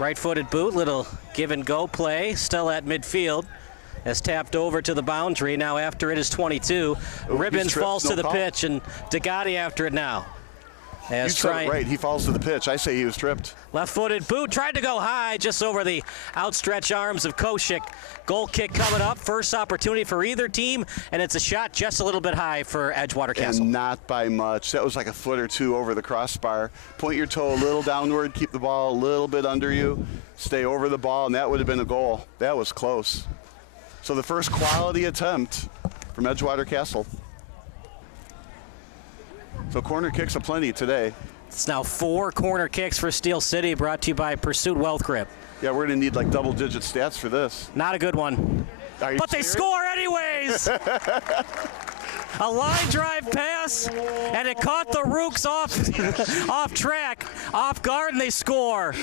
Right-footed boot, little give and go play, still at midfield. Has tapped over to the boundary. Now after it is 22. Ribbons falls to the pitch, and Degatti after it now. You said it right, he falls to the pitch. I say he was tripped. Left-footed boot, tried to go high, just over the outstretched arms of Koshik. Goal kick coming up, first opportunity for either team, and it's a shot just a little bit high for Edgewater Castle. And not by much. That was like a foot or two over the crossbar. Point your toe a little downward, keep the ball a little bit under you, stay over the ball, and that would have been a goal. That was close. So the first quality attempt from Edgewater Castle. So corner kicks aplenty today. It's now 4 corner kicks for Steel City, brought to you by Pursuit Wealth Grip. Yeah, we're going to need like double-digit stats for this. Not a good one. But they score anyways! A line drive pass, and it caught the Rooks off track, off guard, and they score.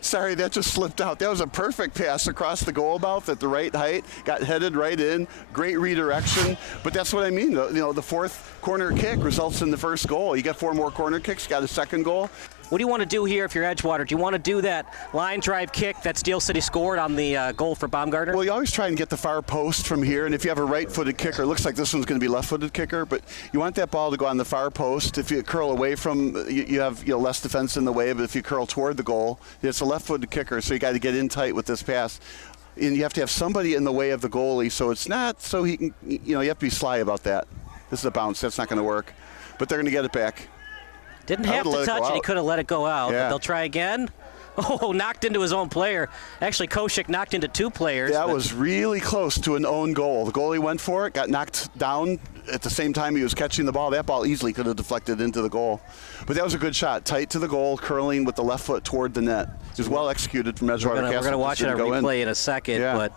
Sorry, that just slipped out. That was a perfect pass across the goal mouth at the right height, got headed right in, great redirection. But that's what I mean. You know, the 4th corner kick results in the first goal. You get 4 more corner kicks, got a second goal. What do you want to do here if you're Edgewater? Do you want to do that line drive kick that Steel City scored on the goal for Baumgartner? Well, you always try and get the far post from here, and if you have a right-footed kicker, it looks like this one's going to be left-footed kicker, but you want that ball to go on the far post. If you curl away from, you have less defense in the way, but if you curl toward the goal, it's a left-footed kicker, so you got to get in tight with this pass. And you have to have somebody in the way of the goalie, so it's not so he can, you have to be sly about that. This is a bounce. That's not going to work. But they're going to get it back. Didn't have to touch it. He could have let it go out. Yeah. But they'll try again. Oh, knocked into his own player. Actually, Koshik knocked into 2 players. That was really close to an own goal. The goalie went for it, got knocked down at the same time he was catching the ball. That ball easily could have deflected into the goal. But that was a good shot. Tight to the goal, curling with the left foot toward the net. It was well executed from Edgewater Castle. We're going to watch it on replay in a second. Yeah. But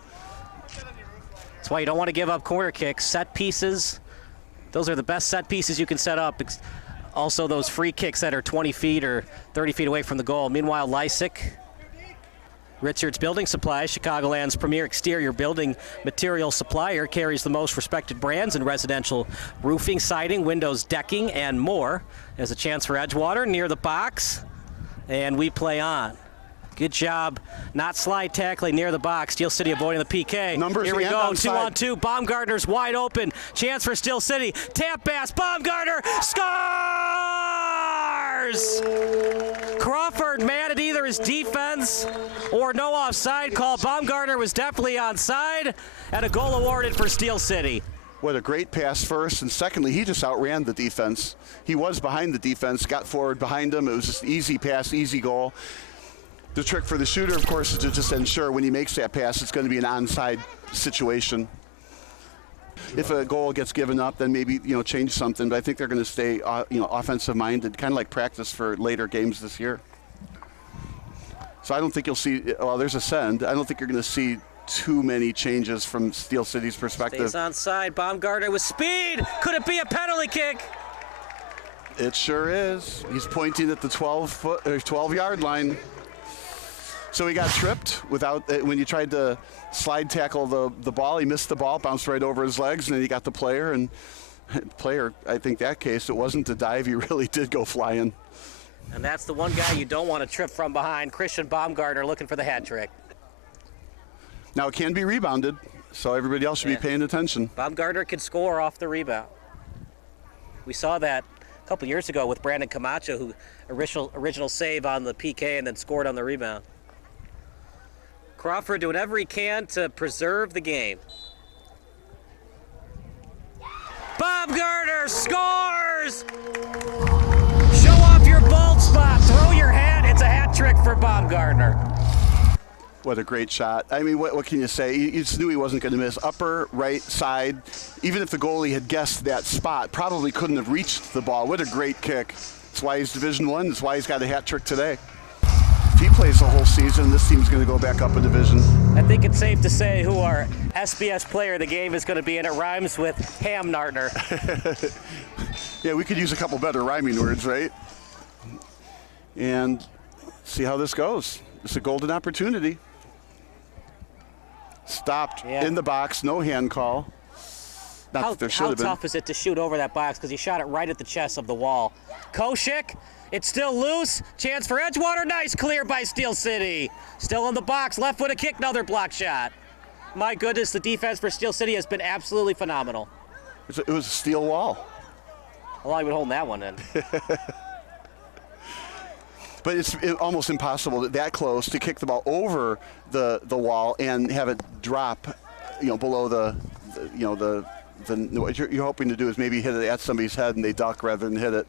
that's why you don't want to give up corner kicks. Set pieces, those are the best set pieces you can set up. Also, those free kicks that are 20 feet or 30 feet away from the goal. Meanwhile, Lysick, Richards Building Supply, Chicagoland's premier exterior building material supplier, carries the most respected brands in residential roofing, siding, windows, decking, and more. There's a chance for Edgewater near the box, and we play on. Good job not slide tackling near the box. Steel City avoiding the PK. Numbers Here we go, onside. 2-on-2. Baumgartner's wide open. Chance for Steel City. Tap pass. Baumgartner scores! Crawford mad at either his defense or no offside call. Baumgartner was definitely onside, and a goal awarded for Steel City. What a great pass first, and secondly, he just outran the defense. He was behind the defense, got forward behind him. It was just easy pass, easy goal. The trick for the shooter, of course, is to just ensure when he makes that pass, it's going to be an onside situation. If a goal gets given up, then maybe change something. But I think they're going to stay offensive-minded, kind of like practice for later games this year. So I don't think you'll see. Well, there's a send. I don't think you're going to see too many changes from Steel City's perspective. Stays onside. Baumgartner with speed. Could it be a penalty kick? It sure is. He's pointing at the 12-yard line. So he got tripped when you tried to slide tackle the ball. He missed the ball, bounced right over his legs, and then he got the player. And player, I think that case, it wasn't a dive. He really did go flying. And that's the one guy you don't want to trip from behind. Christian Baumgartner looking for the hat trick. Now it can be rebounded, so everybody else should be paying attention. Baumgartner can score off the rebound. We saw that a couple years ago with Brandon Camacho, who original save on the PK and then scored on the rebound. Crawford doing whatever he can to preserve the game. Baumgartner scores! Show off your bold spot. Throw your hat. It's a hat trick for Baumgartner. What a great shot. I mean, what can you say? You just knew he wasn't going to miss. Upper right side. Even if the goalie had guessed that spot, probably couldn't have reached the ball. What a great kick. That's why he's Division I. That's why he's got a hat trick today. If he plays the whole season, this team's going to go back up a division. I think it's safe to say who our SBS player of the game is going to be, and it rhymes with Hamnartner. Yeah, we could use a couple better rhyming words, right? And see how this goes. It's a golden opportunity. Stopped in the box, no hand call. Not that there should have been. How tough is it to shoot over that box? Because he shot it right at the chest of the wall. Koshik, it's still loose. Chance for Edgewater. Nice clear by Steel City. Still in the box. Left foot a kick. Another block shot. My goodness, the defense for Steel City has been absolutely phenomenal. It was a steel wall. How long have you been holding that one in? But it's almost impossible that close to kick the ball over the wall and have it drop, below what you're hoping to do is maybe hit it at somebody's head and they duck rather than hit it